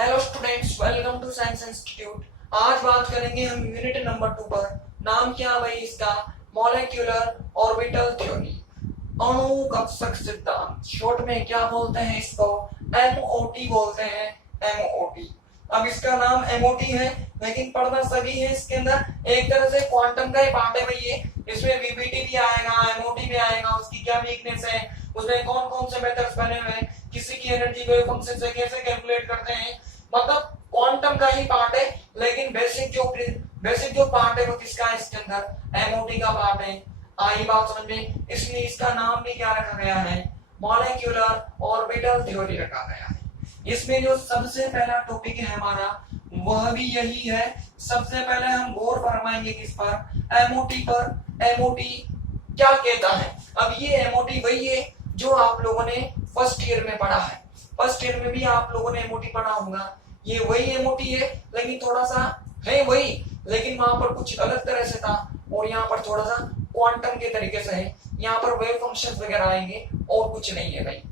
Hello students, welcome to science institute. आज बात करेंगे हम यूनिट नंबर 2 पर। नाम क्या भाई इसका? मॉलिक्यूलर ऑर्बिटल थ्योरी, अणु कक्षक सिद्धांत। शॉर्ट में क्या बोलते हैं इसको? एमओटी बोलते हैं, एमओटी। अब इसका नाम एमओटी है, लेकिन पढ़ना सभी है। इसके अंदर एक तरह से क्वांटम का ही पार्ट है भाई ये। इसमें वीबीटी भी आएगा, एमओटी भी आएगा। उसकी क्या वीकनेस है, उसमें कौन कौन से मेथड्स बने हुए हैं, किसी की एनर्जी वेव फंक्शन से कैसे कैलकुलेट करते हैं, मतलब क्वांटम का ही पार्ट है। लेकिन बेसिक जो पार्ट है वो किसका है इसके अंदर? एमओटी का पार्ट है। आई बात समझ में? इसलिए इसका नाम भी क्या रखा गया है? मॉलिक्यूलर ऑर्बिटल थ्योरी रखा गया है। इसमें जो सबसे पहला टॉपिक है हमारा वह भी यही है। सबसे पहले हम गौर फरमाएंगे किस पर? एमओटी पर। एमओटी क्या कहता है? अब ये एमओटी वही है जो आप लोगों ने फर्स्ट ईयर में पढ़ा है। फर्स्ट ईयर में भी आप लोगों ने एमओटी पढ़ा होगा। ये वही एमओटी है, लेकिन थोड़ा सा है वही, लेकिन वहां पर कुछ अलग तरह से था और यहाँ पर थोड़ा सा क्वांटम के तरीके से है। यहाँ पर वेव फंक्शंस वगैरह आएंगे और कुछ नहीं है भाई।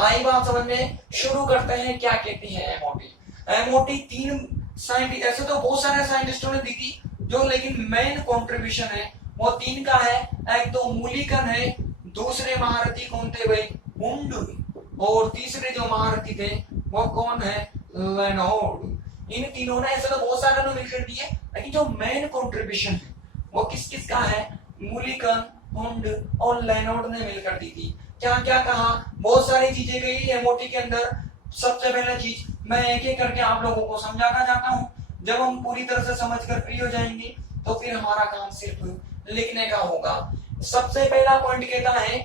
आई बात समझ में? शुरू करते हैं। क्या कहती है एमओटी? एमओटी तीन साइंटिस्ट, ऐसे तो बहुत सारे साइंटिस्टों ने दी थी जो, लेकिन मेन कंट्रीब्यूशन है वो तीन का है। एक तो मूलिकन है, दूसरे महारथी कौन थे भाई? हुंड, और तीसरे जो महारथी थे वो कौन है? लेनोर्ड। इन तीनों ने, ऐसे तो बहुत सारे ने मिलकर दिए, लेकिन जो मेन कंट्रीब्यूशन है वो किस किस का है? मूलिकन, हुंड और लेनोर्ड ने मिलकर दी थी। क्या क्या कहा? बहुत सारी चीजें गई एमओटी के अंदर। सबसे पहला चीज मैं एक एक करके आप लोगों को समझाता जाता हूं। जब हम पूरी तरह से समझकर फ्री हो जाएंगे तो फिर हमारा काम सिर्फ लिखने का होगा। सबसे पहला पॉइंट कहता है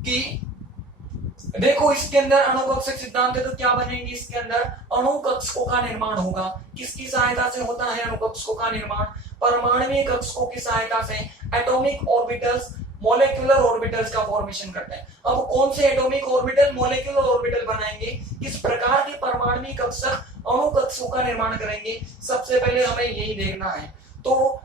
कि देखो इसके अंदर अणुकक्षक सिद्धांत है तो क्या बनेंगे? इसके अंदर अणुकक्षकों का निर्माण होगा। किसकी सहायता से होता है अणुकक्षकों का निर्माण? परमाणु कक्षकों की सहायता से। एटॉमिक ऑर्बिटल्स मॉलिक्यूलर ऑर्बिटल्स का फॉर्मेशन करते हैं। अब कौन से एटॉमिक ऑर्बिटल मॉलिक्यूलर ऑर्बिटल बनाएंगे? किस प्रकार के परमाणु कक्षक अणु कक्षकों का निर्माण करेंगे? सबसे पहले हमें यही देखना है। तो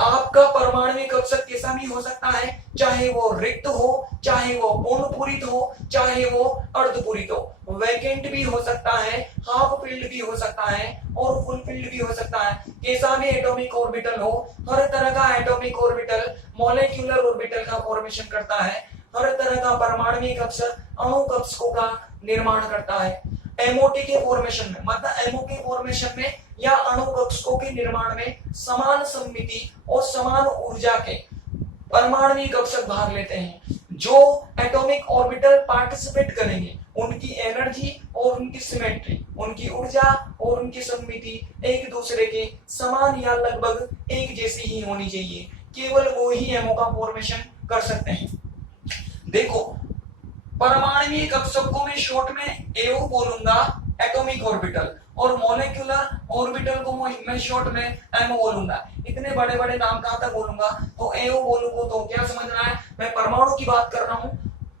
आपका परमाणु कक्षक कैसा भी हो सकता है, चाहे वो रिक्त हो, चाहे वो पूर्ण पूरित हो, चाहे वो अर्धपूरित हो। वैकेंट भी हो सकता है, हाफ फिल्ड भी हो सकता है और फुल फिल्ड भी हो सकता है। कैसा भी एटॉमिक ऑर्बिटल हो, हर तरह का एटॉमिक ऑर्बिटल मॉलिक्यूलर ऑर्बिटल का फॉर्मेशन करता है। हर तरह का परमाणु कक्षक अणु कक्षकों का निर्माण करता है। एमओटी के फॉर्मेशन में, मतलब एमओ के फॉर्मेशन में या अणु कक्षकों के निर्माण में समान सममिति और समान ऊर्जा के परमाणु कक्षक भाग लेते हैं। जो एटॉमिक ऑर्बिटल पार्टिसिपेट करेंगे उनकी एनर्जी और उनकी सिमेट्री, उनकी ऊर्जा और उनकी सममिति एक दूसरे के समान या लगभग एक जैसी ही होनी चाहिए। केवल वो ही एमओ का फॉर्मेशन कर सकते हैं। देखो परमाणु कक्षक को मैं शॉर्ट में एओ बोलूंगा, एटॉमिक ऑर्बिटल, और मॉलिक्यूलर ऑर्बिटल को मैं शॉर्ट में एमओ बोलूंगा। इतने बड़े बड़े नाम कहां तक बोलूंगा? तो एओ बोलूंगा तो क्या समझना है? मैं परमाणु की बात कर रहा हूं।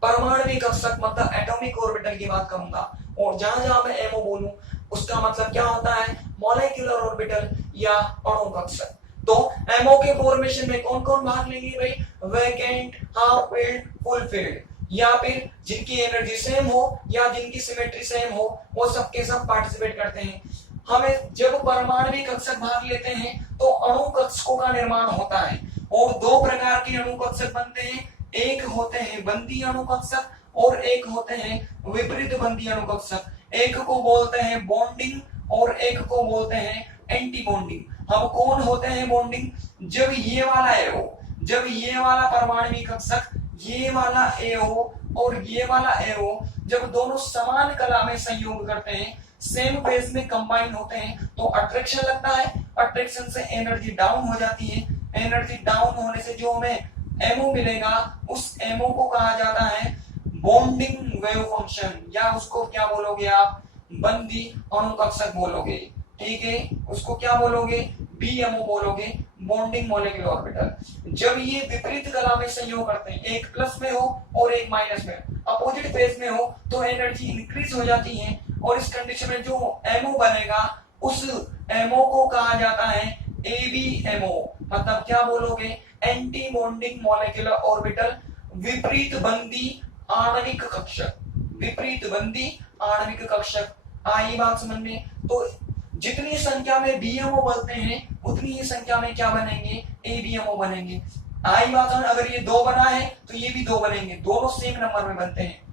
परमाणु कक्षक मतलब एटॉमिक ऑर्बिटल की बात करूंगा, और जहां जहां मैं एमओ बोलूं उसका मतलब क्या होता है? मॉलिक्यूलर ऑर्बिटल या अणु कक्षक। तो एमओ के फॉर्मेशन में कौन कौन भाग लेंगे भाई? Vacant, half field, full field, या फिर जिनकी एनर्जी सेम हो या जिनकी सिमेट्री सेम हो वो सब के सब पार्टिसिपेट करते हैं। हमें जब परमाणु कक्षक भाग लेते हैं तो अणु कक्षकों का निर्माण होता है, और दो प्रकार के अणु कक्षक बनते हैं। एक होते हैं बंदी अणु कक्षक और एक होते हैं विपरीत बंदी अणु कक्षक। एक को बोलते हैं बॉन्डिंग और एक को बोलते हैं एंटी बॉन्डिंग। हम कौन होते हैं बॉन्डिंग? जब ये वाला एओ, जब ये वाला परमाणु कक्षक, ये वाला एओ और ये वाला एओ जब दोनों समान कला में संयोग करते हैं, सेम फेज में कंबाइन होते हैं, तो अट्रैक्शन लगता है। अट्रैक्शन से एनर्जी डाउन हो जाती है। एनर्जी डाउन होने से जो हमें एमओ मिलेगा उस एमओ को कहा जाता है बॉन्डिंग वेव फंक्शन, या उसको क्या बोलोगे आप? बंदी अणु कक्षक बोलोगे। ठीक है, उसको क्या बोलोगे? बीएमओ बोलोगे, बॉन्डिंग मॉलिक्यूलर ऑर्बिटल। जब ये विपरीत कला में संयोग करते हैं, एक प्लस में हो और एक माइनस में, अपोजिट फेज में हो, तो एनर्जी इंक्रीज हो जाती है, और इस कंडीशन में जो एमओ बनेगा उस एमओ को कहा जाता है एबीएमओ। मतलब क्या बोलोगे? एंटी बॉन्डिंग मॉलिक्यूलर ऑर्बिटल, विपरीत बंदी आणविक कक्षक, विपरीत बंदी आणविक कक्षक आई बात समझ में? तो जितनी संख्या में बीएमओ बनते हैं उतनी ही संख्या में क्या बनेंगे, एबीएमओ बनेंगे। आई बात समझ? अगर ये 2 बना है तो ये भी 2 बनेंगे, दोनों सेम नंबर में बनते हैं।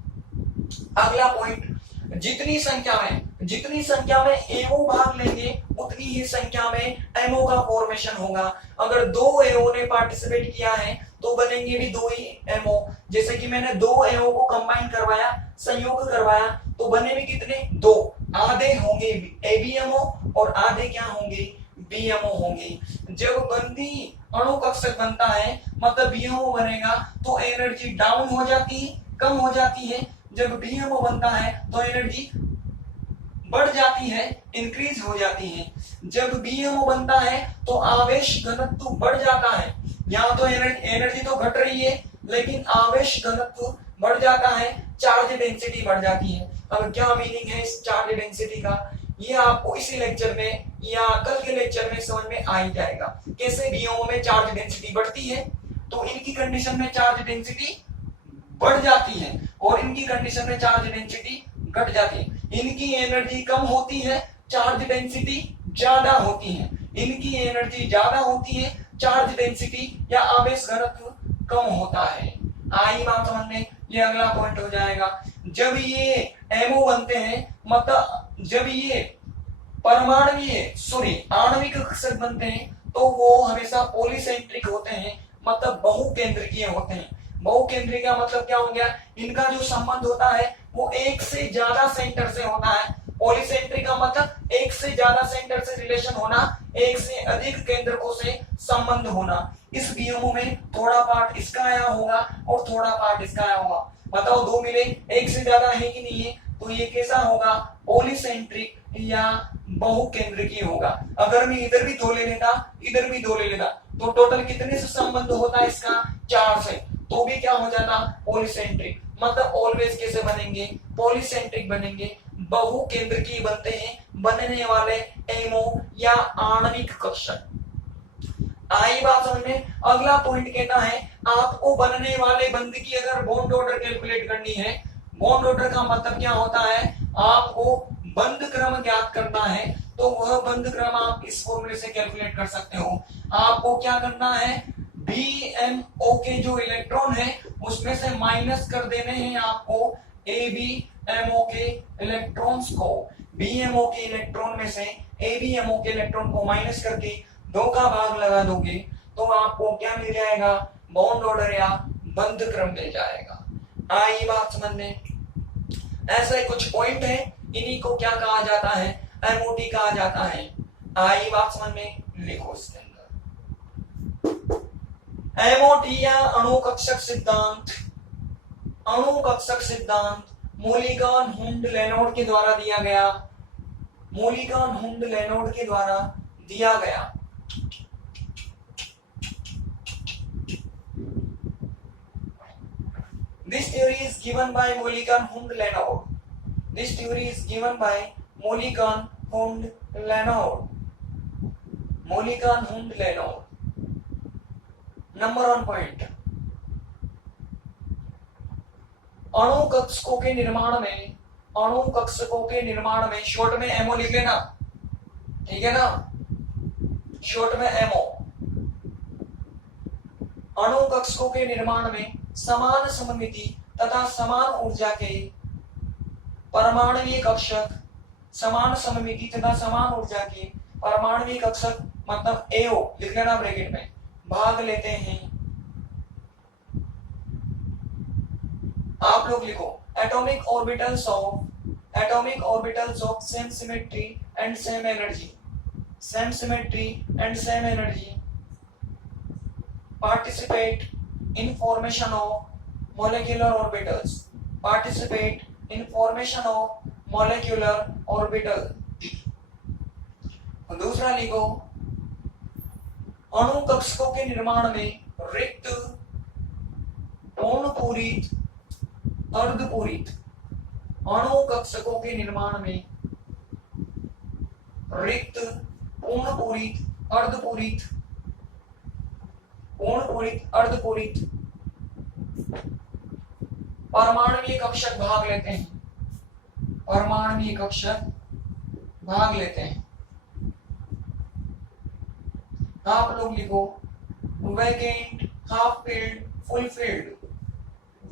अगला पॉइंट, जितनी संख्या में एओ भाग लेंगे उतनी ही संख्या में एमओ का फॉर्मेशन होगा। अगर 2 एओ ने पार्टिसिपेट किया है तो बनेंगे भी 2 ही एमओ। जैसे कि मैंने 2 एओ को कंबाइन करवाया, संयोग करवाया, तो बने भी कितने, 2। आधे होंगे एबीएमओ और आधे क्या होंगे, बीएमओ होंगे। जब बंदी अणु कक्षक बनता है मतलब बीएमओ बनेगा तो एनर्जी डाउन हो जाती है, कम हो जाती है। जब बीएमओ बनता है तो एनर्जी बढ़ जाती है, इंक्रीज हो जाती है। जब बीएमओ बनता है तो आवेश घनत्व बढ़ जाता है। यहाँ तो एनर्जी तो घट रही है लेकिन आवेश घनत्व बढ़ जाता है, चार्ज डेंसिटी बढ़ जाती है। अब क्या मीनिंग है इस चार्ज डेंसिटी का, ये आपको इसी लेक्चर में या कल के लेक्चर में समझ में आ ही जाएगा। कैसे बीएमओ में चार्ज डेंसिटी बढ़ती है तो इनकी कंडीशन में चार्ज डेंसिटी बढ़ जाती है और इनकी कंडीशन में चार्ज डेंसिटी घट जाती है। इनकी एनर्जी कम होती है, चार्ज डेंसिटी ज्यादा होती है। इनकी एनर्जी ज्यादा होती है, चार्ज डेंसिटी या आवेश घनत्व कम होता है। आई बात समझ में? ये अगला पॉइंट हो जाएगा। जब ये एमओ बनते हैं मतलब जब ये आणविक कक्षक बनते हैं तो वो हमेशा पॉलीसेंट्रिक होते हैं, मतलब बहुकेंद्रकीय होते हैं। बहुकेंद्रीय का मतलब क्या हो गया, इनका जो संबंध होता है वो एक से ज्यादा सेंटर से होता है। पॉलीसेंट्रिक का मतलब एक से ज्यादा सेंटर से रिलेशन होना, एक से अधिक केंद्रकों से संबंध होना। इस बीएमओ में थोड़ा पार्ट इसका आया होगा और थोड़ा पार्ट इसका आया होगा। बताओ 2 मिले, एक से ज्यादा है कि नहीं है, तो ये कैसा होगा, पॉलीसेंट्रिक या बहुकेंद्रकीय होगा। अगर मैं इधर भी 2 ले लेता, इधर भी 2 ले लेता तो टोटल कितने से संबंध होता है इसका, 4 से, तो भी क्या हो जाता, पॉलीसेंट्रिक। मतलब ऑलवेज कैसे बनेंगे, पॉलीसेंट्रिक बनेंगे, बहुकेंद्रकीय बनते हैं बनने वाले एमओ या आणविक कक्षक। आई बात समझ में? अगला पॉइंट कहता है आपको बनने वाले बंध की अगर बॉन्ड ऑर्डर कैलकुलेट करनी है। बॉन्ड ऑर्डर का मतलब क्या होता है, आपको बंध क्रम ज्ञात करना है तो वह बंध क्रम आप इस फॉर्मूले से कैलकुलेट कर सकते हो। आपको क्या करना है, बीएमओ के जो इलेक्ट्रॉन है उसमें से माइनस कर देने हैं आपको एबीएमओ के इलेक्ट्रॉन्स को। बीएमओ के इलेक्ट्रॉन में से एबीएमओ के इलेक्ट्रॉन को माइनस करके 2 का भाग लगा दोगे तो आपको क्या मिल जाएगा, बॉन्ड ऑर्डर या बंध क्रम मिल जाएगा। आई बात समझ में? ऐसे कुछ पॉइंट है, इन्हीं को क्या कहा जाता है, एमओटी कहा जाता है। आई बात समझ में? लिखो इसके अंदर एमओटी या अणु कक्षक सिद्धांत। अणु कक्षक सिद्धांत मोलिकान हुंड लेनोड के द्वारा दिया गया, मोलिकान हुंड लेनोड के द्वारा दिया गया। This theory is given by Moulin Hund Lenard. This theory is given by Moulin Hund Lenard. Moulin Hund Lenard. Number 1 point, अणु कक्षकों के निर्माण में, अणु कक्षकों के निर्माण में शॉर्ट में एमओ लिख लेना, ठीक है ना, शॉर्ट में एमओ। अणु कक्षकों के निर्माण में समान सममिति तथा समान ऊर्जा के परमाणुीय कक्षक, समान सममिति तथा समान ऊर्जा के परमाणुीय कक्षक मतलब एओ लिख लेना ब्रैकेट में, भाग लेते हैं। आप लोग लिखो atomic orbitals of same symmetry and same energy, same symmetry and same energy participate in formation of molecular orbitals, participate in formation of molecular orbital। दूसरा लिखो अणु कक्षकों के निर्माण में रिक्त, पूर्णपूरित, अर्धपूरित, अणु कक्षकों के निर्माण में रिक्त, पूर्णपूरित, अर्धपूरित, पूर्णपूरित, अर्धपूरित परमाणुीय कक्षक भाग लेते हैं। परमाणुीय कक्षक भाग लेते हैं। आप लोग लिखो vacant, half field, full field,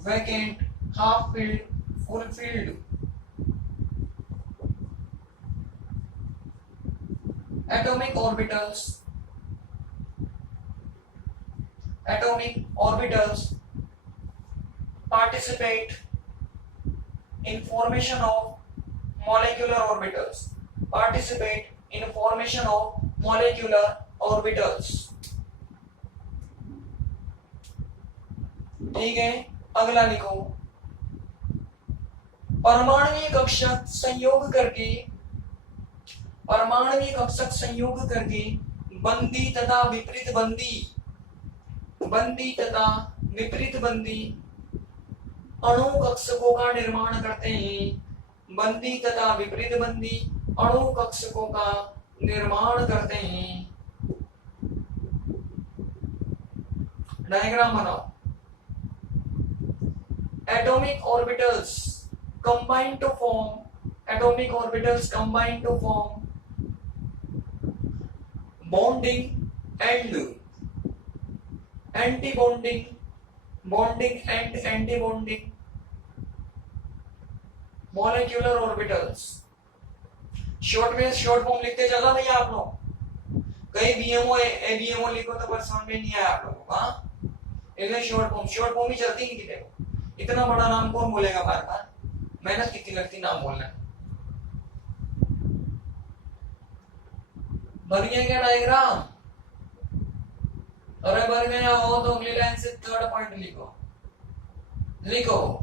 vacant, half field, full field. atomic orbitals, atomic orbitals participate in formation of molecular orbitals, participate in formation of molecular orbitals। ठीक है, अगला लिखो परमाणु कक्षक संयोग करके, परमाणु कक्षक संयोग करके बंदी तथा विपरीत बंदी, बंदी तथा विपरीत बंदी अणु कक्षकों का निर्माण करते हैं। बंदी तथा विपरीत बंदी अणु कक्षकों का निर्माण करते हैं। डायग्राम बनाओ। Atomic orbitals combine to form, atomic orbitals combine to form bonding and anti-bonding, bonding and anti-bonding molecular orbitals। Short में शॉर्ट फॉर्म लिखते चला भैया आप लोग, कई बीएमओ एबीएमओ लिखो तो समझ में नहीं आया आप लोगों को। हाँ, इसलिए शॉर्ट फॉर्म ही चलती नहीं किसी को। इतना बड़ा नाम कौन बोलेगा बार बार, मेहनत कितनी लगती नाम बोलने। बन गया क्या डायग्राम? अरे बन गया हो तो अगली लाइन से थर्ड पॉइंट लिखो। लिखो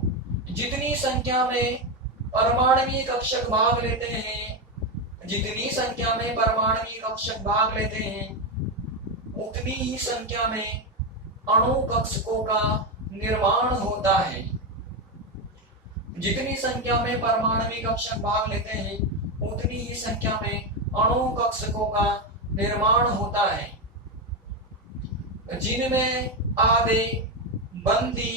जितनी संख्या में परमाणु कक्षक भाग लेते हैं, जितनी संख्या में परमाणु कक्षक भाग लेते हैं उतनी ही संख्या में अणु कक्षकों का निर्माण होता है। जितनी संख्या में परमाणु कक्षक भाग लेते हैं उतनी ही संख्या में अणु कक्षकों का निर्माण होता है, जिनमें आधे बंदी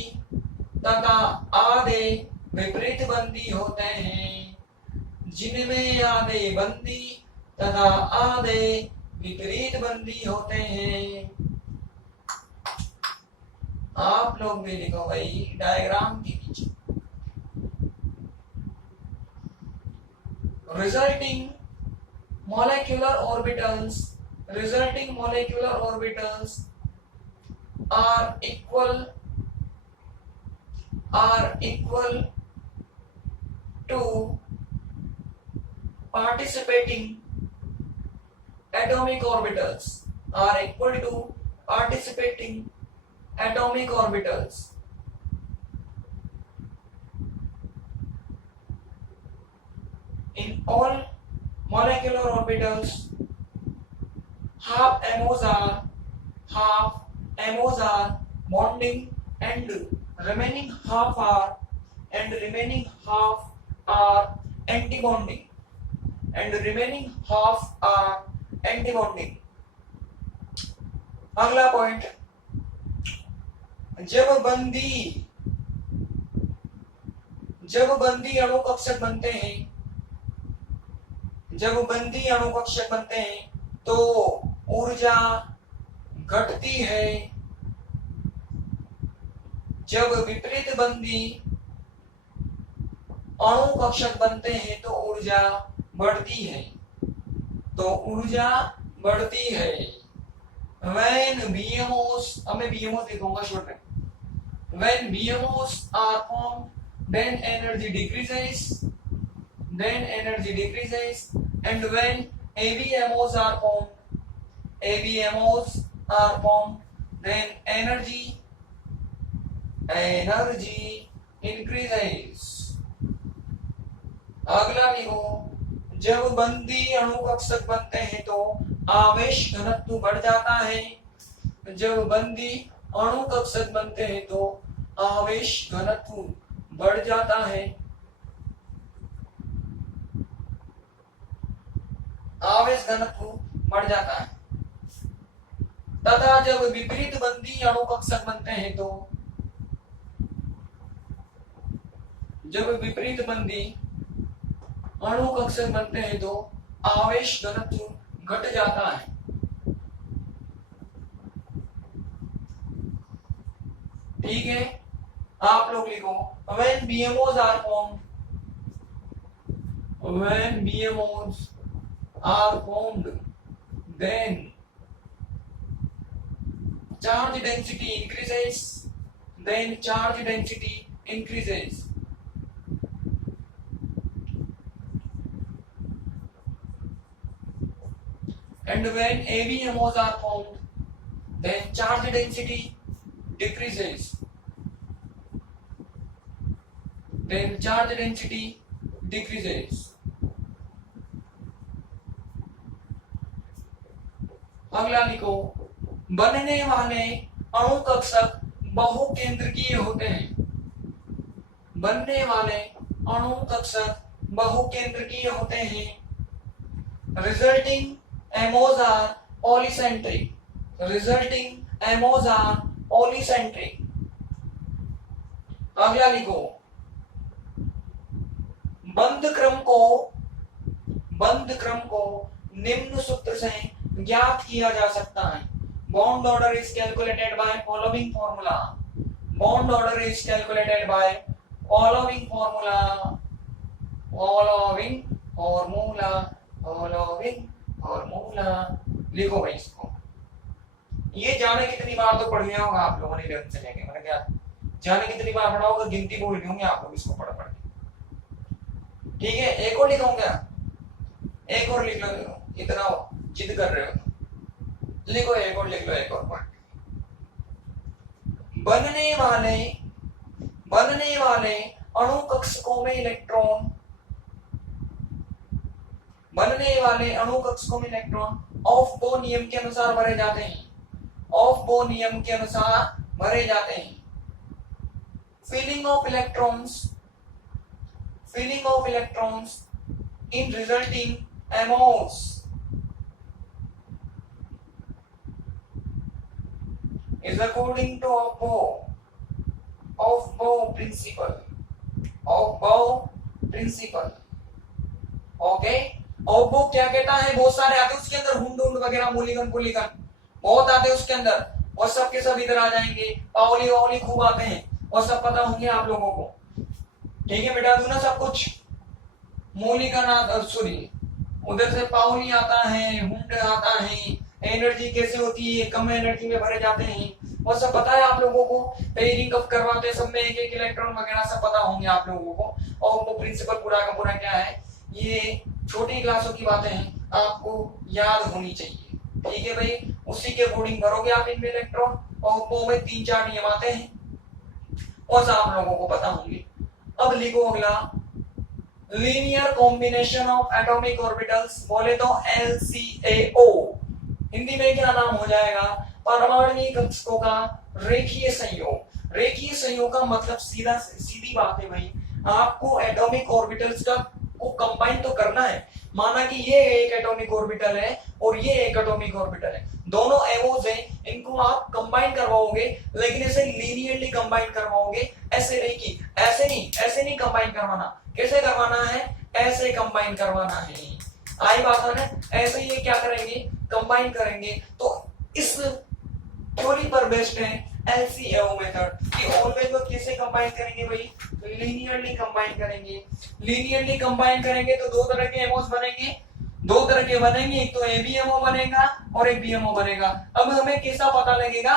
तथा आधे विपरीत बंदी होते हैं, जिनमें आधे बंदी तथा आधे विपरीत बंदी होते हैं। आप लोग भी लिखो भाई डायग्राम के नीचे। resulting molecular orbitals, resulting molecular orbitals are equal to participating atomic orbitals, are equal to participating atomic orbitals। In all molecular orbitals, half MOs are bonding and remaining half are anti-bonding, and remaining half are anti-bonding। अगला point, जब बंदी अणु कक्षक बनते हैं, जब बंदी अणु कक्षक बनते हैं तो ऊर्जा घटती है, जब विपरीत बंदी अणु कक्षक बनते हैं तो ऊर्जा बढ़ती है, तो ऊर्जा बढ़ती है। When BMOs, अब मैं BMOs लिखूंगा शॉर्ट में। When BMOs are formed, then energy decreases, and when ABMOs are formed, then energy increases। अगला लिखो, जब बंदी अणु कक्षक बनते हैं तो आवेश घनत्व बढ़ जाता है, जब बंदी अणु कक्षक बनते हैं तो आवेश घनत्व बढ़ जाता है, आवेश घनत्व बढ़ जाता है। तथा जब विपरीत बंदी अणु कक्षक बनते हैं तो, जब विपरीत बंदी अणु कक्षक बनते हैं तो आवेश घनत्व घट जाता है। ठीक है, आप लोग लिखो when BMOs are formed, when BMOs are formed then charge density increases, then charge density increases. And when ABMOs are formed, then charge density decreases. Then charge density decreases. अगला लिखो बनने वाले अणु कक्षक बहुकेंद्रकीय होते हैं। बनने वाले अणु कक्षक बहुकेंद्रकीय होते हैं। Resulting MOs are polycentric. Resulting MOs are polycentric. अगला लिखो बंध क्रम को निम्न सूत्र से ज्ञात किया जा सकता है। Bond order is calculated by following formula. Bond order is calculated by following formula. लिखो भाई इसको। ये जाने कितनी बार तो पढ़ लिया होगा आप लोगों ने 11th से लेके, मतलब क्या जाने कितनी बार पढ़ा होगा, गिनती भूल गए होंगे आप लोग इसको पढ़ पढ़ के। ठीक है, एक और लिखूं क्या? एक और लिख लो, इतना जिद कर रहे हो लिखो, एक और लिख लो, एक और पॉइंट। बनने वाले अणु कक्षकों में इलेक्ट्रॉन, बनने वाले अणु कक्षकों में इलेक्ट्रॉन ऑफ बो नियम के अनुसार भरे जाते हैं। ऑफ बो नियम के अनुसार भरे जाते हैं। Filling of electrons in resulting MOs is according to Aufbau principle. Okay, Aufbau क्या कहता है? बहुत सारे आते हैं उसके अंदर, हुंड वगैरह, मूलीगन पुलीगन बहुत आते हैं उसके अंदर, और सब के सब इधर आ जाएंगे। पावली खूब आते हैं और सब पता होंगे आप लोगों को। ठीक है, मिटा दूं ना सब कुछ। मूलीगन सॉरी, उधर से पावली आता है, हुंड आता है, एनर्जी कैसे होती है, कम एनर्जी में भरे जाते हैं, वो सब पता है आप लोगों को। पेयरिंग कब करवाते हैं, सब में एक एक इलेक्ट्रॉन वगैरह सब पता होंगे आप लोगों को। और वो प्रिंसिपल पूरा का पूरा क्या है, ये छोटी क्लासों की बातें हैं, आपको याद होनी चाहिए। ठीक है भाई, उसी के अकॉर्डिंग भरोगे आप इनमें इलेक्ट्रॉन, और वो में 3-4 नियम आते हैं, और सब आप लोगों को पता होंगे। अब लिखो अगला, linear combination of atomic orbitals, बोले तो LCAO। हिंदी में क्या नाम हो जाएगा? परमाणु कक्षकों का रेखीय संयोग। रेखीय संयोग का मतलब सीधी बात है भाई, आपको एटॉमिक ऑर्बिटल्स को कंबाइन तो करना है। माना कि ये एक एटॉमिक ऑर्बिटल है और ये एक एटॉमिक ऑर्बिटल है, दोनों एमोज हैं, इनको आप कंबाइन करवाओगे, लेकिन इसे लीनियरली कंबाइन करवाओगे, ऐसे नहीं कंबाइन करवाना। कैसे करवाना है? ऐसे कंबाइन करवाना है। आई बात है ना? ऐसे ये क्या करेंगे, कंबाइन करेंगे। तो इस थ्योरी पर बेस्ड है LCAO मेथड कि ऑलवेज वो कैसे कंबाइन करेंगे भाई? लीनियरली कंबाइन करेंगे। लीनियरली कंबाइन करेंगे तो दो तरह के एमोस बनेंगे, दो तरह के बनेंगे, एक तो ABMO बनेगा और एक BMO बनेगा। अब हमें कैसा पता लगेगा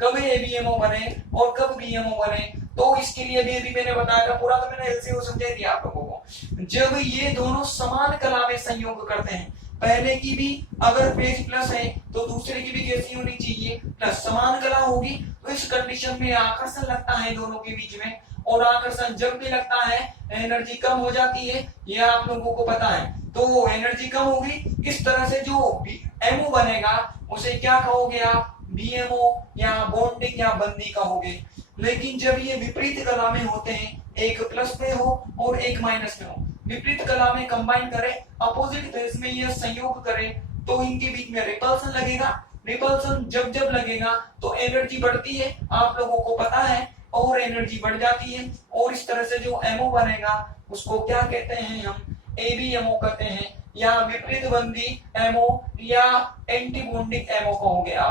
कब ABMO बने और कब BMO बने? तो इसके लिए भी मैंने बताया था, पूरा तो मैंने LCAO समझा दिया आप लोगों को। जब ये दोनों समान कला में संयोग करते हैं, पहले की भी अगर बेस प्लस है तो दूसरे की भी कैसी होनी चाहिए? प्लस। समान कला होगी तो इस कंडीशन में आकर्षण लगता है दोनों के बीच में, और आकर्षण जब भी लगता है एनर्जी कम हो जाती है, ये आप लोगों को पता है। तो एनर्जी कम होगी, इस तरह से जो एमओ बनेगा उसे क्या कहोगे आप? BMO या बॉन्डिंग या बंदी कहोगे। लेकिन जब ये विपरीत कला में होते हैं, एक प्लस में हो और एक माइनस में हो, विपरीत कला में कंबाइन करें, अपोजिट फेज में ये संयोग करें, तो इनके बीच में रिपल्सन लगेगा। रिपल्सन जब जब लगेगा तो एनर्जी बढ़ती है, आप लोगों को पता है, और एनर्जी बढ़ जाती है, और इस तरह से जो एमओ बनेगा उसको क्या कहते हैं हम? ABMO कहते हैं, या विपरीत बंदी एमओ या एंटी बॉन्डिंग एमओ का हो गया।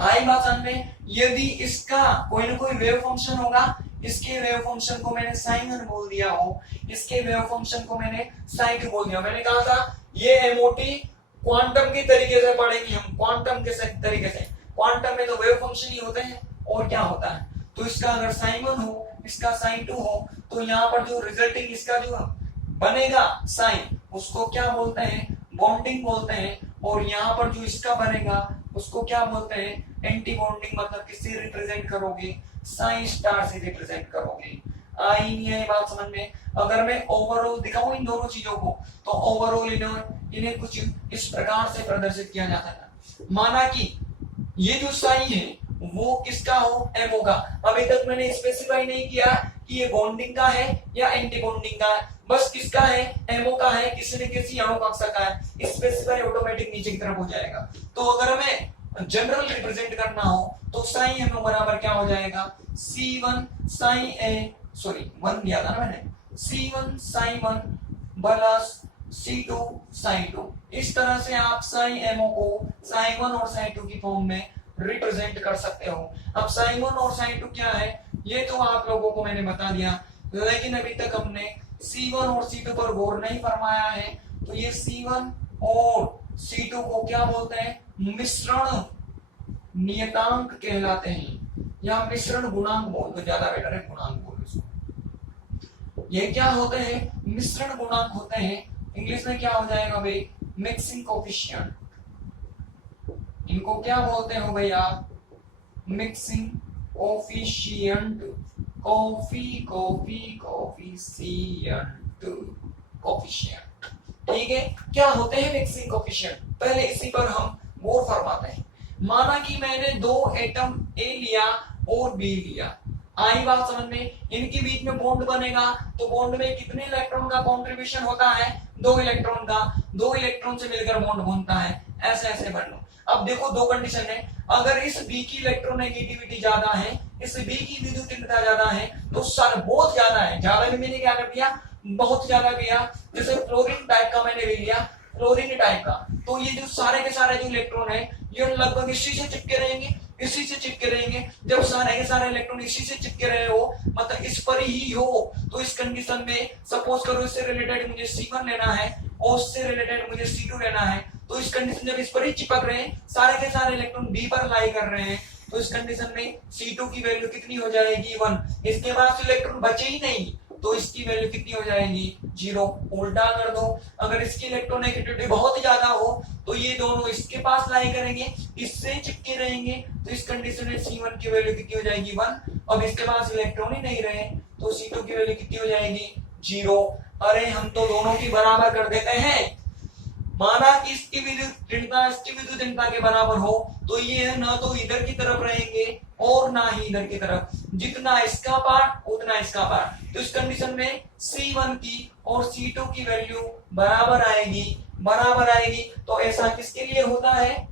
आई बात समझ में। यदि इसका कोई ना कोई वेव फंक्शन होगा, इसके वेव फंक्शन को मैंने साइन वन बोल दिया हो, इसके वेव फंक्शन को मैंने साइन टू बोल दिया। मैंने कहा था ये एमओटी क्वांटम की तरीके से पढ़ेंगे हम, क्वांटम के तरीके से। क्वांटम में तो वेव फंक्शन ही होते हैं और क्या होता है। तो इसका अगर साइन वन हो, इसका साइन टू हो, तो यहाँ पर जो रिजल्टिंग इसका जो बनेगा साइन, उसको क्या बोलते हैं, बॉन्डिंग बोलते हैं। और यहाँ पर जो इसका बनेगा उसको क्या बोलते हैं, एंटी बॉन्डिंग। मतलब किससे रिप्रेजेंट करोगे, साइन स्टार से रिप्रेजेंट करोगे। आई नहीं आई बात समझ में। अगर मैं ओवरऑल दिखाऊं इन दोनों चीजों को, तो ओवरऑल इन्हें कुछ इस प्रकार से प्रदर्शित किया जाता है। माना कि ये जो साइन है वो किसका हो, एमओ का। अभी तक मैंने स्पेसिफाई नहीं किया कि ये बॉन्डिंग का है या एंटी बॉन्डिंग का है, बस किसका है, एमओ का है, किसी न किसी अणु कक्षा का है। स्पेसिफाई ऑटोमेटिक नीचे की तरफ हो जाएगा। तो अगर हमें जनरल रिप्रेजेंट करना हो तो साइन एमओ बराबर क्या हो जाएगा, C1 साइन ए, सॉरी 1 लिया था ना मैंने, C1 sign 1 plus C2 sign 2। इस तरह से आप साइन एमओ को साइन 1 और साइन 2 की फॉर्म में रिप्रेजेंट कर सकते हो। अब साइन 1 और साइन 2 क्या है ये तो आप लोगों को मैंने बता दिया, लेकिन अभी तक हमने C1 और C2 पर गौर नहीं फरमाया है। तो ये C1 और C2 को क्या बोलते हैं, मिश्रण नियतांक कहलाते हैं, या मिश्रण गुणांक बोल दो, ज्यादा बेटर है गुणांक बोल इसको। ये क्या होते हैं, मिश्रण गुणांक होते हैं। इंग्लिश में क्या हो जाएगा भाई, मिक्सिंग कोफिशिएंट। इनको क्या बोलते हो भैया, मिक्सिंग कोफिशिएंट। कोफिशिएंट, ठीक है। क्या होते हैं मिक्सिंग कोफिशिएंट, पहले इसी पर हम गौर फरमाते हैं। माना कि मैंने दो एटम ए लिया और बी लिया, आई बात समझ में। इनके बीच में बॉन्ड बनेगा तो बॉन्ड में कितने इलेक्ट्रॉन का कंट्रीब्यूशन होता है, 2 इलेक्ट्रॉन का। 2 इलेक्ट्रॉन से मिलकर बॉन्ड बनता है, ऐसे ऐसे बन लो। अब देखो दो कंडीशन है, अगर इस बी की इलेक्ट्रोनेगेटिविटी ज्यादा है, इस बी की विद्युतीयता ज्यादा है, तो सर बहुत ज्यादा है, ज्यादा भी मैंने क्या कर दिया, बहुत ज्यादा किया। जैसे फ्लोरीन टाइप का मैंने ले लिया, फ्लोरीन टाइप का, तो ये जो सारे के सारे जो इलेक्ट्रॉन है ये लगभग इसी से चिपके रहेंगे, इसी से चिपके रहेंगे। जब सारे के सारे इलेक्ट्रॉन इसी से चिपके रहे हो, मतलब इस पर ही हो, तो इस कंडीशन में सपोज करो इससे रिलेटेड मुझे C1 लेना है और उससे रिलेटेड मुझे C2 लेना है। तो इस कंडीशन जब इस पर ही चिपक रहे हैं, सारे के सारे इलेक्ट्रॉन बी पर लाई कर रहे हैं, तो इस कंडीशन में C2 की वैल्यू कितनी हो जाएगी, 1। इसके बाद इलेक्ट्रॉन बचे ही नहीं, तो इसकी वैल्यू कितनी हो जाएगी, 0। उल्टा कर दो, अगर इसकी इलेक्ट्रोनेगेटिविटी बहुत ज्यादा हो तो ये दोनों इसके पास लाई करेंगे, इससे चिपके रहेंगे, तो इस कंडीशन में C1 की वैल्यू कितनी हो जाएगी, 1। अब इसके पास इलेक्ट्रॉन ही नहीं रहे तो C2 की वैल्यू कितनी हो जाएगी, 0। अरे हम तो दोनों की बराबर कर देते हैं। माना कि इसकी विद्युतीयता इसकी विद्युतीयता के बराबर हो, तो ये ना तो इधर की तरफ रहेंगे और ना ही इधर की तरफ, जितना इसका पार्ट उतना इसका पार्ट। तो इस कंडीशन में C1 की और C2 की वैल्यू बराबर आएगी। तो ऐसा किसके लिए होता है,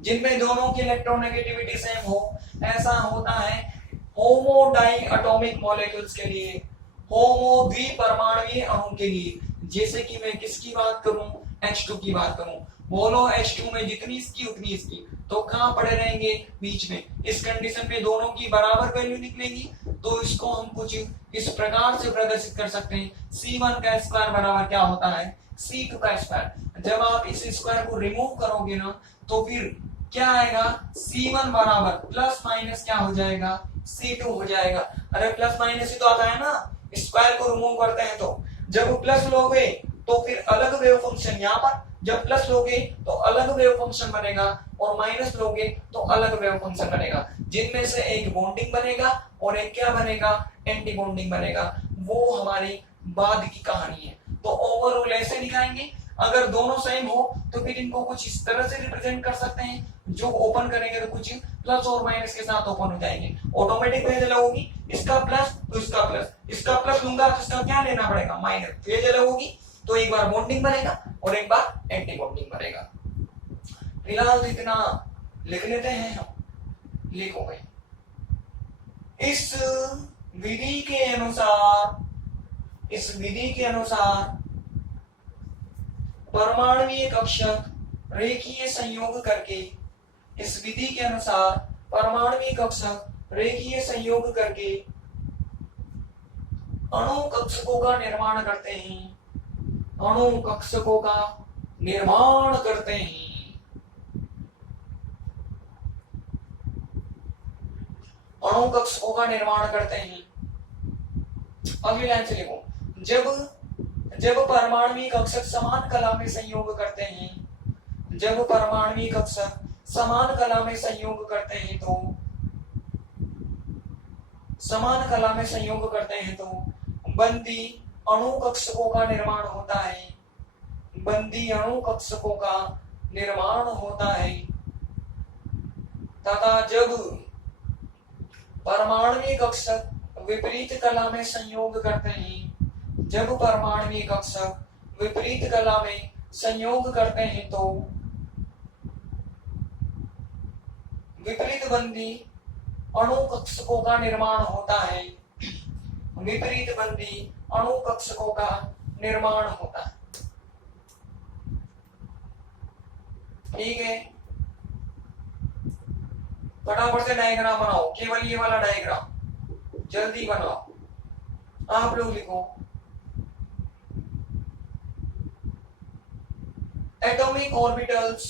जिनमें दोनों की इलेक्ट्रोनेगेटिविटी सेम हो। ऐसा होता है होमो डाई एटॉमिक मॉलिक्यूल्स के लिए, होमो द्विपरमाणुकीय अणु के लिए। जैसे कि मैं किसकी बात करूं, H2 की बात करूं, बोलो H2 में जितनी इसकी उतनी इसकी, तो कहां पड़े रहेंगे, बीच में। इस कंडीशन में दोनों की बराबर वैल्यू निकलेगी, तो इसको हम कुछ इस प्रकार से प्रदर्शित कर सकते हैं। C1 का स्क्वायर बराबर क्या होता है, C2 का स्क्वायर। जब आप इस स्क्वायर को रिमूव करोगे ना, तो फिर क्या आएगा, C1 बराबर प्लस माइनस क्या हो जाएगा, C2 हो जाएगा। अरे प्लस माइनस ही तो आता है ना, स्क्वायर को रिमूव करते हैं तो। जब प्लस लोगे तो फिर अलग वेव फंक्शन, यहाँ पर जब प्लस लोगे तो अलग वेव फंक्शन बनेगा और माइनस लोगे तो अलग वेव फंक्शन बनेगा, जिनमें से एक बॉन्डिंग बनेगा और एक क्या बनेगा, एंटी बॉन्डिंग बनेगा। वो हमारी बाद की कहानी है। तो ओवरऑल ऐसे दिखाएंगे, अगर दोनों सेम हो तो फिर इनको कुछ इस तरह से रिप्रेजेंट कर सकते हैं, जो ओपन करेंगे तो कुछ प्लस और माइनस के साथ ओपन हो जाएंगे। ऑटोमेटिक भेज लगोगी, इसका प्लस तो इसका प्लस, इसका प्लस लूंगा तो इसका क्या लेना पड़ेगा, माइनस। भेज लगोगी तो एक बार बॉन्डिंग बनेगा और एक बार एंटी बॉन्डिंग बनेगा। फिलहाल तो इतना लिख लेते हैं हम, लिखो भाई। इस विधि के अनुसार इस विधि के अनुसार परमाणुीय कक्षक रेखीय संयोग करके, इस विधि के अनुसार परमाणुीय कक्षक रेखीय संयोग करके अणु कक्षकों का निर्माण करते हैं, अणु कक्षकों का निर्माण करते हैं। अणु कक्षकों का निर्माण करते हैं। अगली लाइन से लिखो, जब परमाणुीय कक्षक समान कला में संयोग करते हैं, जब परमाणुीय कक्षक समान कला में संयोग करते हैं तो, समान कला में संयोग करते हैं तो बंदी अणु कक्षकों का निर्माण होता है, बंदी अणु कक्षकों का निर्माण होता है। तथा जब परमाणुीय कक्षक विपरीत कला में संयोग करते हैं, जब परमाणुीय कक्षक विपरीत कला में संयोग करते हैं तो विपरीत बंदी अणु कक्षकों का निर्माण होता है, विपरीत बंदी अणु कक्षकों का निर्माण होता है। ठीक है, फटाफट से डायग्राम बनाओ, केवल ये वाला डायग्राम जल्दी बनाओ। आप लोग लिखो, atomic orbitals,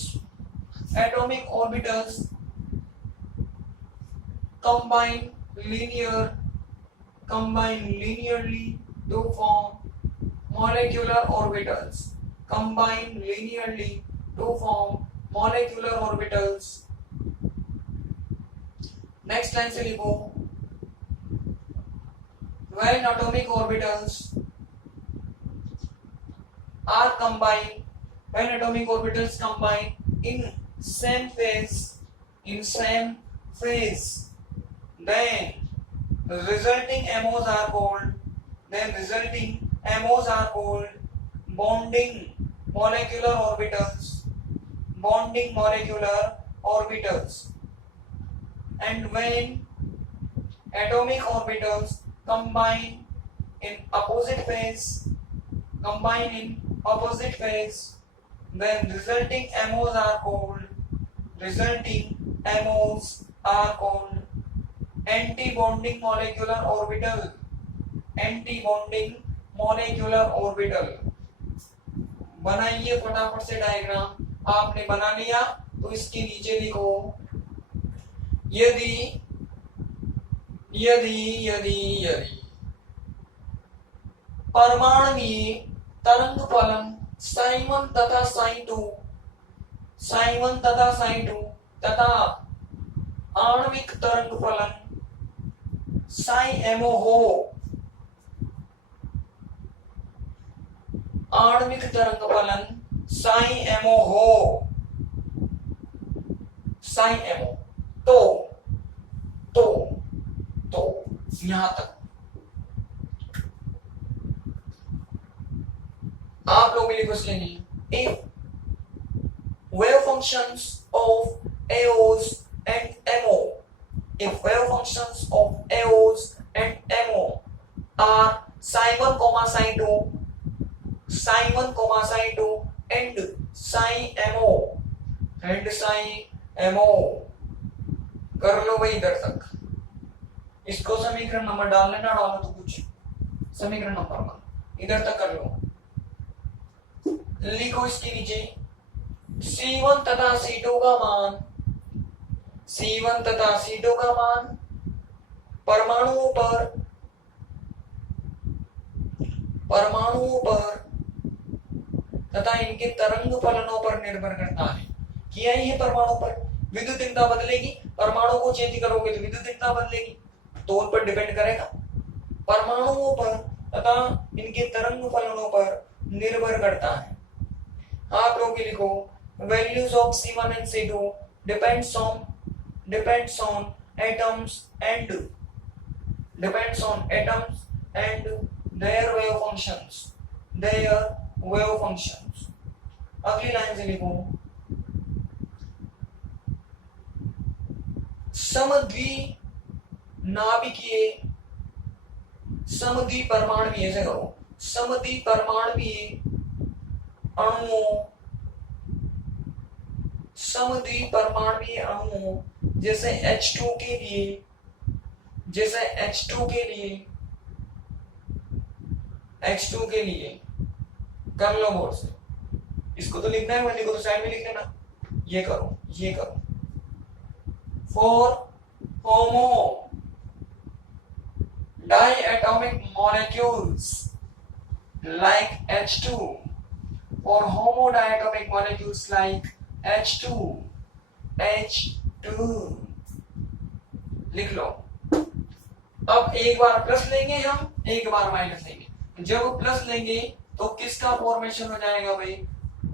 atomic orbitals combine linearly to form molecular orbitals, combine linearly to form molecular orbitals। Next line से लिखो, when atomic orbitals are combined, when atomic orbitals combine in same phase, then resulting MOs are called bonding molecular orbitals, bonding molecular orbitals। And when atomic orbitals combine in opposite phase, then resulting MOs are called anti-bonding molecular orbital, anti-bonding molecular orbital। बनाइए फटाफट से diagram. आपने बना लिया तो इसके नीचे लिखो, यदि परमाणुीय तरंग फलन साइन1 तथा साइन2 तथा आणविक तरंग फलन साइन हो, आणविक तरंग फलन साइन हो, तो यहां तक आप लोग लिखो इसके लिए, if wave functions of AOs and MO, if wave functions of AOs and MO are sin1, sin2 and sin MO, कर लो भाई इधर तक। इसको समीकरण नंबर डालने ना डालो तो कुछ समीकरण नंबर इधर तक कर लो। लिखो इसके नीचे C1 तथा C2 का मान, C1 तथा C2 का मान परमाणुओं पर तथा इनके तरंग फलनों पर निर्भर करता है। किया ही है परमाणु पर, विद्युतीयता बदलेगी, परमाणु को चेंज करोगे तो विद्युतीयता बदलेगी, तो उन पर डिपेंड करेगा। परमाणुओं पर तथा इनके तरंग फलनों पर निर्भर करता है। आप लोग लिखो, values of C1 and C2 depends on atoms and their wave functions, अगली लाइन से लिखो, समद्वि परमाणुीय, ऐसे करो, समद्विपरमाणुवीय अणुओं समद्विपरमाणुवीय अणुओं जैसे H2 के लिए कर लो बोर्ड से। इसको तो लिखना है, वाली को तो साइड में लिख देना। ये करो for homo diatomic molecules like H2 or homodiatomic molecules like H2 लिख लो। अब एक बार प्लस लेंगे हम, एक बार माइनस लेंगे। जब प्लस लेंगे तो किसका फॉर्मेशन हो जाएगा भाई?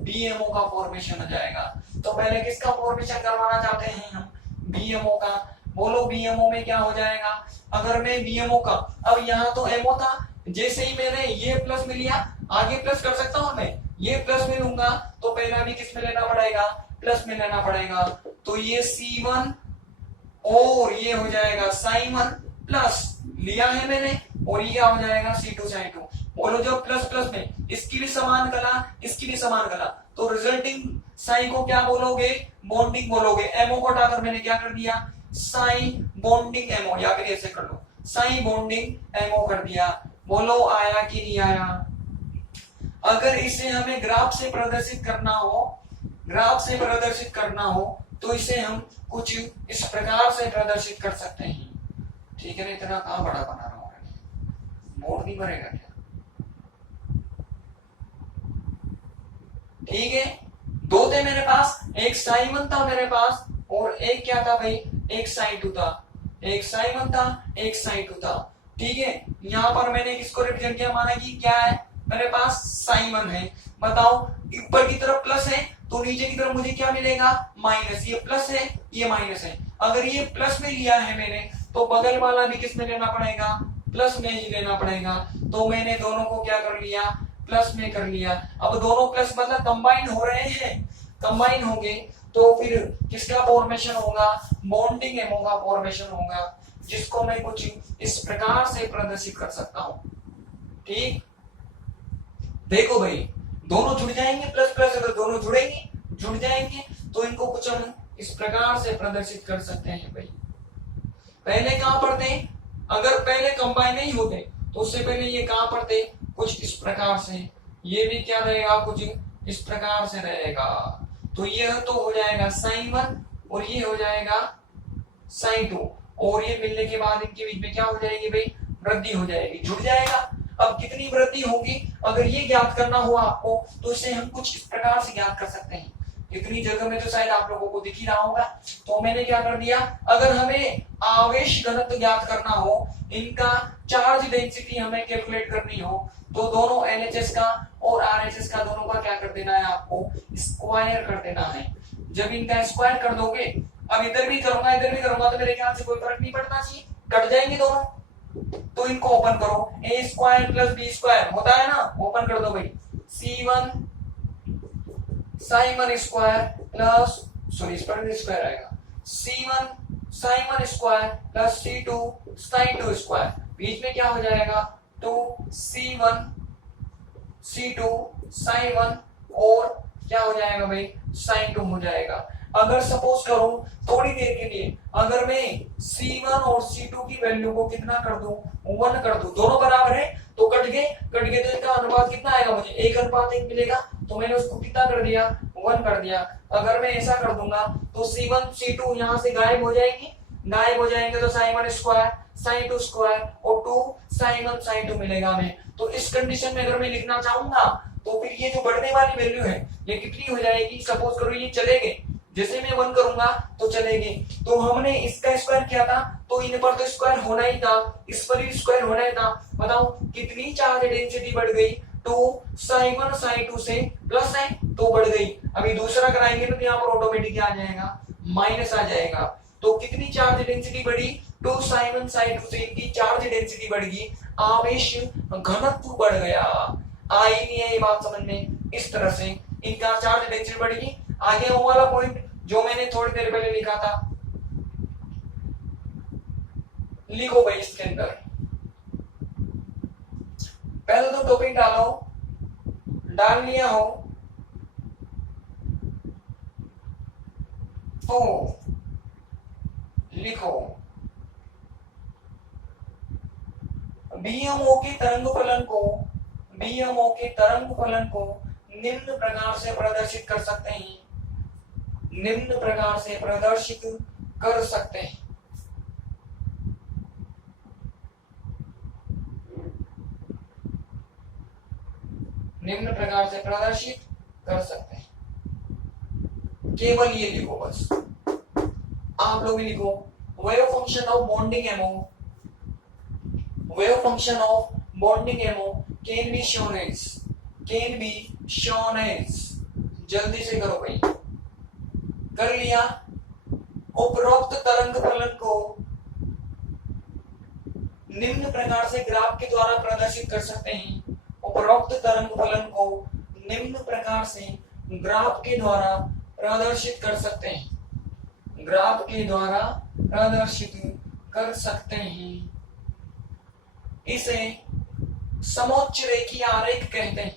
बीएमओ का फॉर्मेशन हो जाएगा। तो पहले किसका फॉर्मेशन करवाना चाहते हैं हम? बीएमओ का। बोलो बीएमओ में क्या हो जाएगा? अगर मैं बीएमओ का, अब यहाँ तो एमओ था, जैसे ही मैंने ये प्लस में लिया, आगे प्लस कर सकता हूं मैं, ये प्लस में लूंगा तो पहला भी किस में लेना पड़ेगा? प्लस में लेना पड़ेगा। तो ये C1 और ये हो जाएगा Sin1 प्लस लिया है मैंने, और ये हो जाएगा C2 Sin2। बोलो जब प्लस प्लस में इसकी भी समान कला, इसकी भी समान कला, तो रिजल्टिंग साइन को क्या बोलोगे? बॉन्डिंग बोलोगे। एमओ को हटाकर मैंने क्या कर दिया? साइन बॉन्डिंग एमओ, या फिर ऐसे कर लो, साइन बॉन्डिंग एमओ कर दिया। बोलो आया कि नहीं आया? अगर इसे हमें ग्राफ से प्रदर्शित करना हो तो इसे हम कुछ इस प्रकार से प्रदर्शित कर सकते हैं। ठीक है ना? इतना कहां बड़ा बना रहा हूं, मोड़ नहीं भरेगा क्या? ठीक है, दो थे मेरे पास, एक Sin1 था मेरे पास, और एक क्या था भाई? एक Sin2 था। एक Sin1 था, एक Sin2 था। ठीक है, यहां पर मैंने किसको रिप्रेजेंट किया? माना कि क्या है मेरे पास? Sin1 है। बताओ, ऊपर की तरफ प्लस है तो नीचे की तरफ मुझे क्या मिलेगा? माइनस। ये प्लस है, ये माइनस है। अगर ये प्लस में लिया है मैंने, तो बगल वाला भी किस में लेना पड़ेगा? प्लस में ही लेना पड़ेगा। तो मैंने दोनों को क्या कर लिया? प्लस में कर लिया। अब दोनों प्लस मतलब कंबाइन हो रहे हैं, कंबाइन होंगे तो फिर किसका फॉर्मेशन होगा? बॉन्डिंग एमओ का फॉर्मेशन होगा, जिसको मैं कुछ इस प्रकार से प्रदर्शित कर सकता हूं। ठीक, देखो भाई, दोनों जुड़ जाएंगे, प्लस प्लस अगर दोनों जुड़ जाएंगे तो इनको कुछ हम इस प्रकार से प्रदर्शित कर सकते हैं भाई। पहले कहां पढ़ते? अगर पहले कंबाइन नहीं होते तो उससे पहले ये कहां पढ़ते? कुछ इस प्रकार से। ये भी क्या रहेगा? कुछ इस प्रकार से रहेगा। तो ये तो हो जाएगा Sin1 और ये हो जाएगा Sin2, और ये मिलने के बाद इनके बीच में क्या हो जाएगी भाई? वृद्धि हो जाएगी, जुड़ जाएगा। अब कितनी वृद्धि होगी अगर ये ज्ञात करना हो आपको, तो इसे हम कुछ इस प्रकार से ज्ञात कर सकते हैं। इतनी जगह में तो शायद आप लोगों को दिख ही रहा होगा। तो मैंने क्या कर दिया, अगर हमें आवेश घनत्व ज्ञात करना हो, इनका चार्ज डेंसिटी हमें कैलकुलेट करनी हो, तो दोनों LHS का और RHS का दोनों का क्या कर देना है? आपको स्क्वायर कर देना है। जब इनका स्क्वायर कर दोगे, अब इधर भी करूंगा इधर भी करूंगा तो मेरे ख्याल से कोई फर्क नहीं पड़ना चाहिए, कट जाएंगे दोनों। तो इनको ओपन करो, a square plus b square होता है ना, ओपन कर दो भाई। C1 Sin1 square plus, sorry इस पर स्क्वायर आएगा, C1 Sin1 square plus C2 Sin2 square, बीच में क्या हो जाएगा? 2C1 C2 Sin1 और क्या हो जाएगा भाई? Sin2 हो जाएगा। अगर सपोज करो थोड़ी देर के लिए, अगर मैं C1 और C2 की वैल्यू को कितना कर दूं? 1 कर दूं, दोनों बराबर है तो कट गए तो इनका अनुपात कितना आएगा? मुझे 1:1 मिलेगा, तो मैंने उसको कितना कर दिया? 1 कर दिया। अगर मैं ऐसा कर दूंगा तो C1 C2 यहाँ से गायब हो जाएंगे तो Sin1 स्क्वायर Sin2 स्क्वायर और 2 Sin1 Sin2 मिलेगा हमें। तो इस कंडीशन में अगर मैं लिखना चाहूंगा तो फिर ये जो बढ़ने वाली वैल्यू है ये कितनी हो जाएगी? सपोज करो ये चले गए, जैसे मैं 1 करूंगा तो चलेंगे। तो हमने इसका स्क्वायर किया था तो इन पर तो स्क्वायर होना ही था, इस पर भी स्क्वायर होना ही था। बताओ कितनी चार्ज डेंसिटी बढ़ गई? 2 Sin1 Sin2 से प्लस है तो बढ़ गई। अभी दूसरा कराएंगे तो यहाँ पर ऑटोमेटिक आ जाएगा, माइनस आ जाएगा। तो कितनी चार्ज डेंसिटी बढ़ी? 2 Sin1 Sin2 से इनकी चार्ज डेंसिटी बढ़ गई, आवेश घनत्व बढ़ गया। आई नहीं है ये बात समझ में? इस तरह से इनका चार्ज डेंसिटी बढ़ेगी। आगे वो वाला पॉइंट जो मैंने थोड़ी देर पहले लिखा था, लिखो भाई इसके अंदर। पहले तो टॉपिक डालो, डाल लिया हो तो लिखो बीएमओ के तरंग फलन को, बीएमओ के तरंग फलन को निम्न प्रकार से प्रदर्शित कर सकते हैं, निम्न प्रकार से प्रदर्शित कर सकते हैं। निम्न प्रकार से प्रदर्शित कर सकते हैं। केवल ये लिखो बस, आप लोग भी लिखो wave function of bonding MO, wave function of bonding MO can be shown as, can be shown as, जल्दी से करो भाई। कर लिया। उपरोक्त तरंग फलन को निम्न प्रकार से ग्राफ के द्वारा प्रदर्शित कर सकते हैं, उपरोक्त तरंग फलन को निम्न प्रकार से ग्राफ के द्वारा प्रदर्शित कर सकते हैं, ग्राफ के द्वारा प्रदर्शित कर सकते हैं। इसे समोच्च रेखीय आरेख कहते हैं।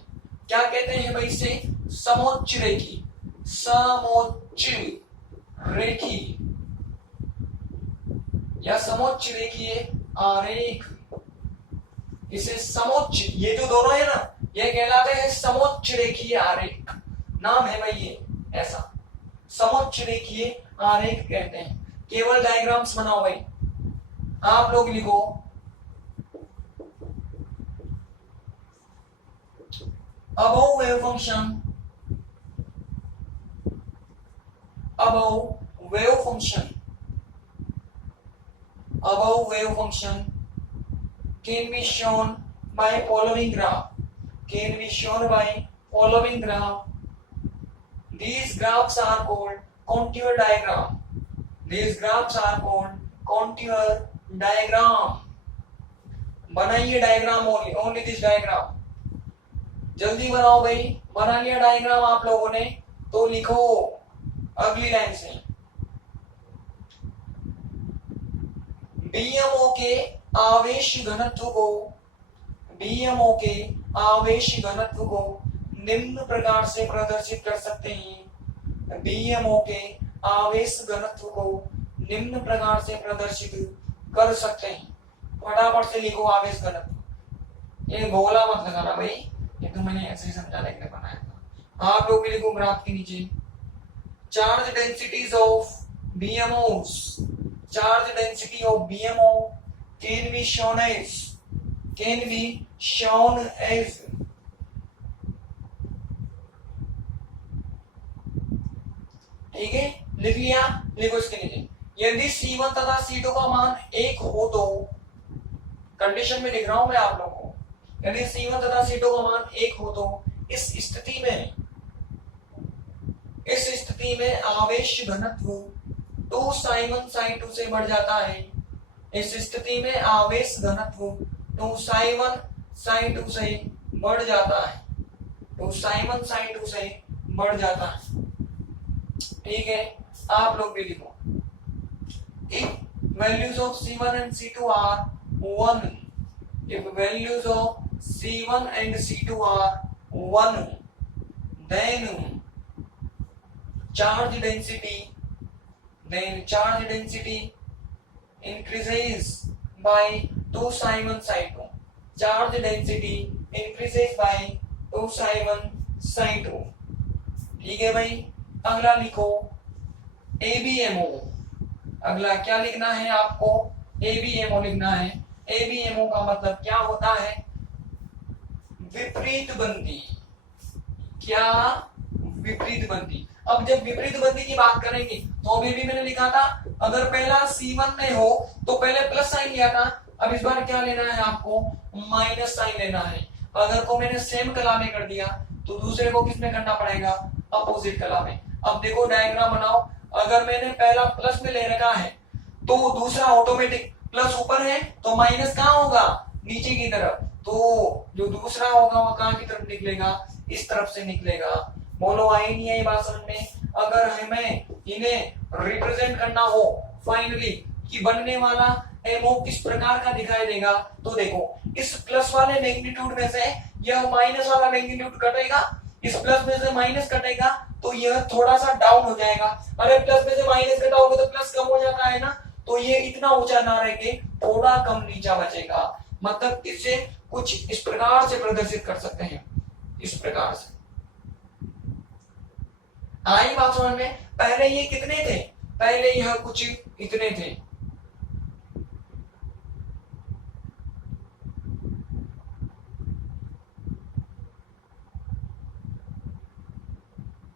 क्या कहते हैं भाई इसे? समोच्च रेखी, समोच्च रेखी या समोच्च रेखीय आरेख, इसे समोच्च, ये जो दोनों है ना, ये कहलाते हैं समोच्च रेखीय आरेख, नाम है भाई ये ऐसा, समोच्च रेखीय आरेख कहते हैं। केवल डायग्राम्स बनाओ भाई, आप लोग लिखो above wave function, above wave function, above wave function can be shown by following graph, can be shown by following graph. These graphs are called contour diagram, these graphs are called contour diagram. बनाइए diagram, only this diagram, जल्दी बनाओ भाई। बना लिया diagram आप लोगों ने तो लिखो अगली लाइन से, बीएमओ के आवेश घनत्व को, बीएमओ के आवेश घनत्व को निम्न प्रकार से प्रदर्शित कर सकते हैं, बीएमओ के आवेश घनत्व को निम्न प्रकार से प्रदर्शित कर सकते हैं। फटाफट से लिखो आवेश घनत्व, ये गोला मत लगाना भाई, ये तो मैंने ऐसे ही समझाने के लिए बनाया था। आप लोग भी लिखो ग्राफ के नीचे, charge densities of BMOs, charge density of BMO can be shown as, can be shown as, ठीक है, लिख लिया। लिखो इसके नीचे, यदि C1 तथा C2 का मान 1 हो तो, कंडीशन में लिख रहा हूं मैं आप लोगों को, यदि C1 तथा C2 का मान 1 हो तो इस स्थिति में, इस स्थिति में आवेश घनत्व 2 sin1 sin2 से बढ़ जाता है, इस स्थिति में आवेश घनत्व 2 sin1 sin2 से बढ़ जाता है, 2 sin1 sin2 से बढ़ जाता है, ठीक है। आप लोग भी लिखो, if values of C1 and C2 are 1, if values of C1 and C2 are 1, then charge density, then charge density increases by 2 sin1 sin2, charge density increases by 2 sin1 sin2, ठीक है भाई। अगला लिखो ABMO, अगला क्या लिखना है आपको? ABMO लिखना है। ABMO का मतलब क्या होता है? विपरीत बंदी, क्या? विपरीत बंदी। अब जब विपरीत बंदी की बात करेंगे तो अभी भी मैंने लिखा था, अगर पहला C1 में हो तो पहले प्लस साइन लिया था, अब इस बार क्या लेना है आपको? माइनस साइन लेना है। अगर को मैंने सेम कला में कर दिया तो दूसरे को किसमें करना पड़ेगा? अपोजिट कला में। अब देखो डायग्राम बनाओ, अगर मैंने पहला प्लस में ले रखा है तो दूसरा ऑटोमेटिक प्लस ऊपर है तो माइनस कहाँ होगा? नीचे की तरफ। तो जो दूसरा होगा वो कहाँ की तरफ निकलेगा? इस तरफ से निकलेगा। बोलो आई नहीं आई बात समझ में? अगर हमें इन्हें रिप्रेजेंट करना हो फाइनली कि बनने वाला एमओ किस प्रकार का दिखाई देगा, तो देखो इस प्लस वाले मैग्नीट्यूड में से यह माइनस वाला मैग्नीट्यूड कटेगा, इस प्लस में से माइनस कटेगा तो यह थोड़ा सा डाउन हो जाएगा। अरे प्लस में से माइनस घटाओगे तो प्लस कम हो जाता है ना, तो ये इतना ऊंचा ना रह के थोड़ा कम नीचा बचेगा। मतलब इसे कुछ इस प्रकार से प्रदर्शित कर सकते हैं, इस प्रकार से। आई बात समझ में? पहले ये कितने थे, पहले यह कुछ इतने थे,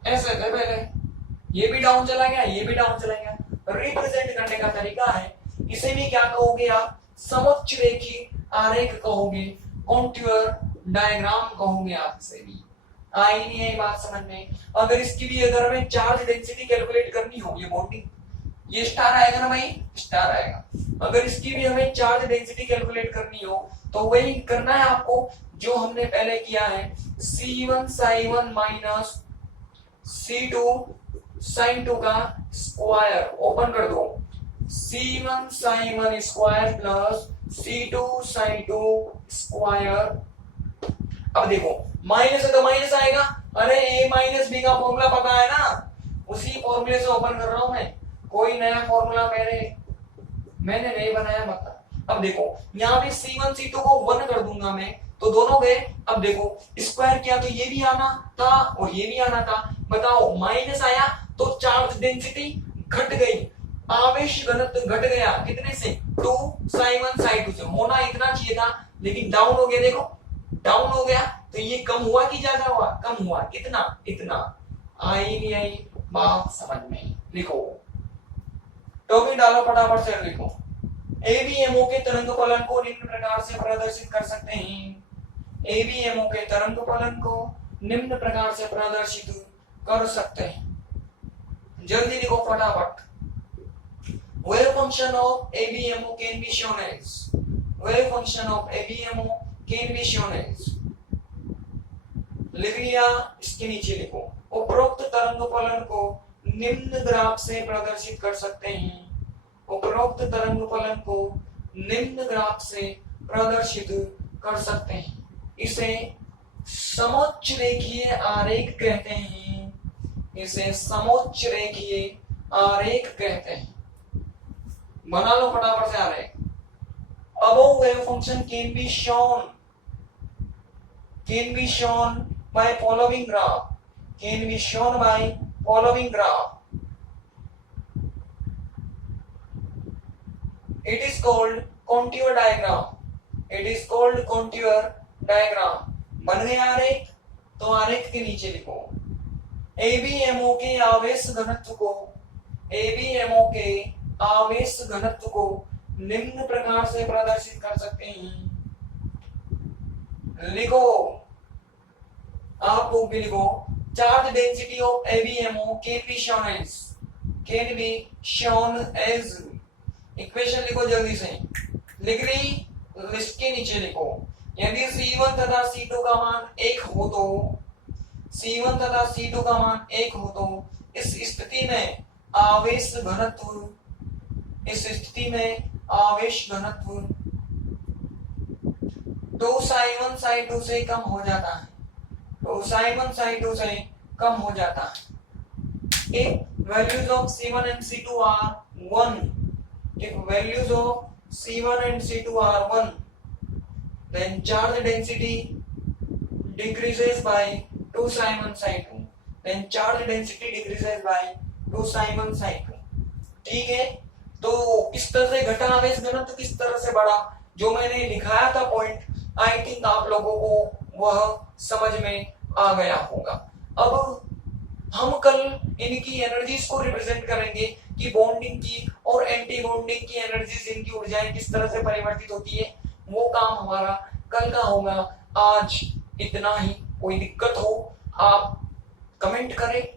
ऐसे थे पहले, ये भी डाउन चला गया, ये भी डाउन चला गया। रिप्रेजेंट करने का तरीका है, इसे भी क्या कहोगे आप, समोच्च रेखी आरेख कहोगे, कॉन्टूर डायग्राम कहोगे आप इसे भी। आई नहीं है बात समझ में? अगर इसकी भी अगर हमें चार्ज डेंसिटी कैलकुलेट करनी हो, ये बॉन्डिंग, ये स्टार आएगा ना भाई, स्टार आएगा। अगर इसकी भी हमें चार्ज डेंसिटी कैलकुलेट करनी हो तो वही करना है आपको जो हमने पहले किया है, C1 sin1 minus C2 sin2 का स्क्वायर, ओपन कर दो, C1 sin1 square plus C2 sin2 square. अब देखो माइनस है तो माइनस आएगा, अरे ए माइनस बी का फॉर्मूला पता है ना, उसी फॉर्मूले से ओपन कर रहा हूं मैं, कोई नया फॉर्मूला मैंने नहीं बनाया। मतलब अब देखो यहाँ पे C1 C2 को 1 कर दूंगा मैं, तो दोनों गए। अब देखो स्क्वायर किया तो ये भी आना था और ये भी आना था, बताओ माइनस आया तो चार्ज डेंसिटी घट गई, आवेश घनत्व घट गया, कितने से, 2 sin1 sin2 से। होना इतना चाहिए था लेकिन डाउन हो गया, देखो डाउन हो गया, तो ये कम हुआ कि ज्यादा हुआ, कम हुआ, कितना, इतना। आई नहीं आई बात समझ में? लिखो, टॉपिक डालो फटाफट से, लिखो। एबीएमओ के तरंग फलन को निम्न प्रकार से प्रदर्शित कर सकते हैं, एबीएमओ के तरंग फलन को निम्न प्रकार से प्रदर्शित कर सकते हैं, जल्दी लिखो फटाफट। Wave function of ABMO can be shown as, wave function of ABMO can be shown as, लिख लिया, इसके नीचे लिखो, उपरोक्त तरंग फलन को निम्न ग्राफ से प्रदर्शित कर सकते हैं, उपरोक्त तरंग फलन को निम्न ग्राफ से प्रदर्शित कर सकते हैं। इसे समोच्च रेखीय आरेख कहते हैं, इसे समोच्च रेखीय आरेख कहते हैं। बना लो फटाफट से आरेख। Above wave function can be shown by following graph, can be shown by following graph. It is called contour diagram, it is called contour diagram। बन गया आरेख, तो आरेख के नीचे लिखो, एबीएमओ के आवेश घनत्व को, एबीएमओ के आवेश घनत्व को निम्न प्रकार से प्रदर्शित कर सकते हैं। लिखो, आप लोग भी लिखो, charge density of ABMO can be shown as, equation लिखो जल्दी से, लिख रही, लिस्ट के नीचे लिखो, यदि C1 तथा C2 का मान 1 हो तो, C1 तथा C2 का मान 1 हो तो इस स्थिति में आवेश घनत्व, इस स्थिति में आवेश घनत्व 2 sin1 sin2 से कम हो जाता है, 2 sin1 sin2 से कम हो जाता है। If values of C1 and C2 are 1, if values of C1 and C2 are 1, then charge density decreases by 2 sin1 sin2, then charge density decreases by 2 sin1 sin2। ठीक है, तो इस तरह से घटना आवेश घनत्व किस तरह से बढ़ा, जो मैंने लिखाया था पॉइंट, आई थिंक आप लोगों को वह समझ में आ गया होगा। अब हम कल इनकी एनर्जीज को रिप्रेजेंट करेंगे कि बॉन्डिंग की और एंटी बॉन्डिंग की एनर्जीज, इनकी ऊर्जाएं किस तरह से परिवर्तित होती है, वो काम हमारा कल का होगा। आज इतना ही, कोई दिक्कत हो आप कमेंट करें।